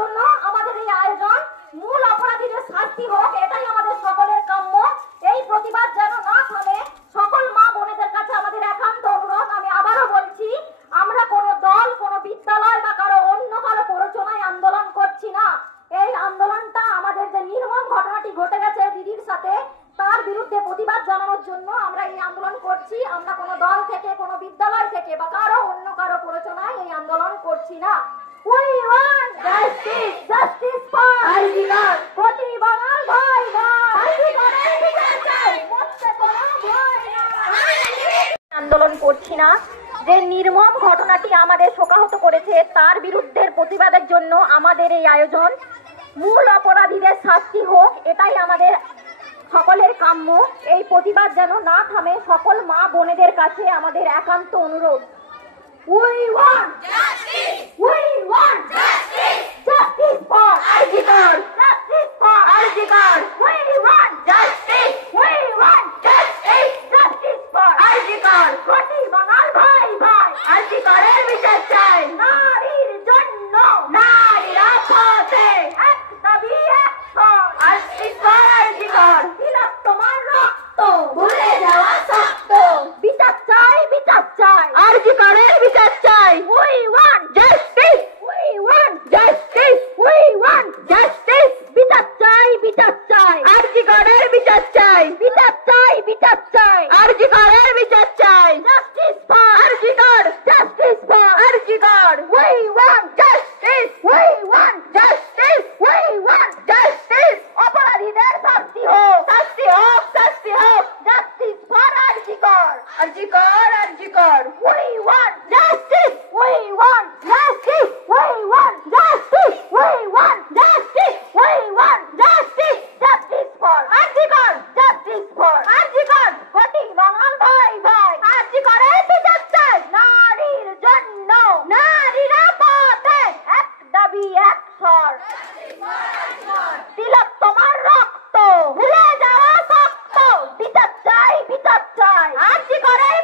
জন্য আমাদের এই আয়োজন। মূল অপরাধীদের শাস্তি হোক, এটাই আমাদের সকলের কাম্য। এই প্রতিবাদ যেন না থামে। সকল মা বোনেদের কাছে আমাদের একান্ত অনুরোধ, আমি আবারও বলছি, আমরা কোনো দল, কোনো বিদ্যালয় বা অন্য কারো প্ররোচনায় আন্দোলন করছি না। এই আন্দোলনটা আমাদের যে নির্মম ঘটনাটি ঘটে গেছে দিদির সাথে, তার বিরুদ্ধে প্রতিবাদ জানানোর জন্য আমরা এই আন্দোলন করছি। আমরা কোনো দল থেকে, কোনো বিদ্যালয় থেকে বা অন্য কারো প্ররোচনায় এই আন্দোলন করছি না। We want justice, justice for Arjigar. কোটি বাঙাল ভাই ভাই, আরজিগরের বিচার চাই, মরতে কোনো ভয় নাই। আন্দোলন করছি না। যে নির্মম ঘটনাটি আমাদের শোকাহত করেছে তার বিরুদ্ধে প্রতিবাদের জন্য আমাদের এই আয়োজন। মূল অপরাধীদের শাস্তি হোক, এটাই আমাদের সকলের কাম্য। এই প্রতিবাদ যেন না থামে। সকল মা বোনেদের কাছে আমাদের একান্ত অনুরোধ। We want justice. We want justice. Justice for Arjigar. Justice for Arjigar. We want justice. We want justice. Justice for Arjigar. কোটি বাঙাল ভাই ভাই, আরজিগরের বিচার চাই। নারীর জন্য নারীরা পথে, এক দাবি এক স্বর। Justice for Arjigar. তিলক তোমার রক্ত ভুলে যাওয়া শক্ত। বিচার চাই, বিচার চাই, আরজিগরের বিচার চাই। We want justice. We want justice. We want justice. বিচার চাই, বিচার চাই, আরজিগরের বিচার চাই। বিচার চাই, বিচার চাই, আরজিগরের বিচার চাই। Justice for Arjigar. Justice for Arjigar. We want justice. We want justice. We want justice. অপরাধীদের শাস্তি হোক, শাস্তি হোক, শাস্তি হোক। Justice for Arjigar. Arjigar, Arjigar. We want justice. We want justice. We want justice. We want justice. We want justice. Justice for Arjigar. Justice for Arjigar. কোটি বাঙাল ভাই ভাই, আরজিগরের বিচার চাই। নারীর জন্য নারীরা পথে, এক দাবি এক স্বর। তিলক তোমার রক্ত ভুলে যাওয়া শক্ত। বিচার চাই, বিচার চাই, আরজিগরের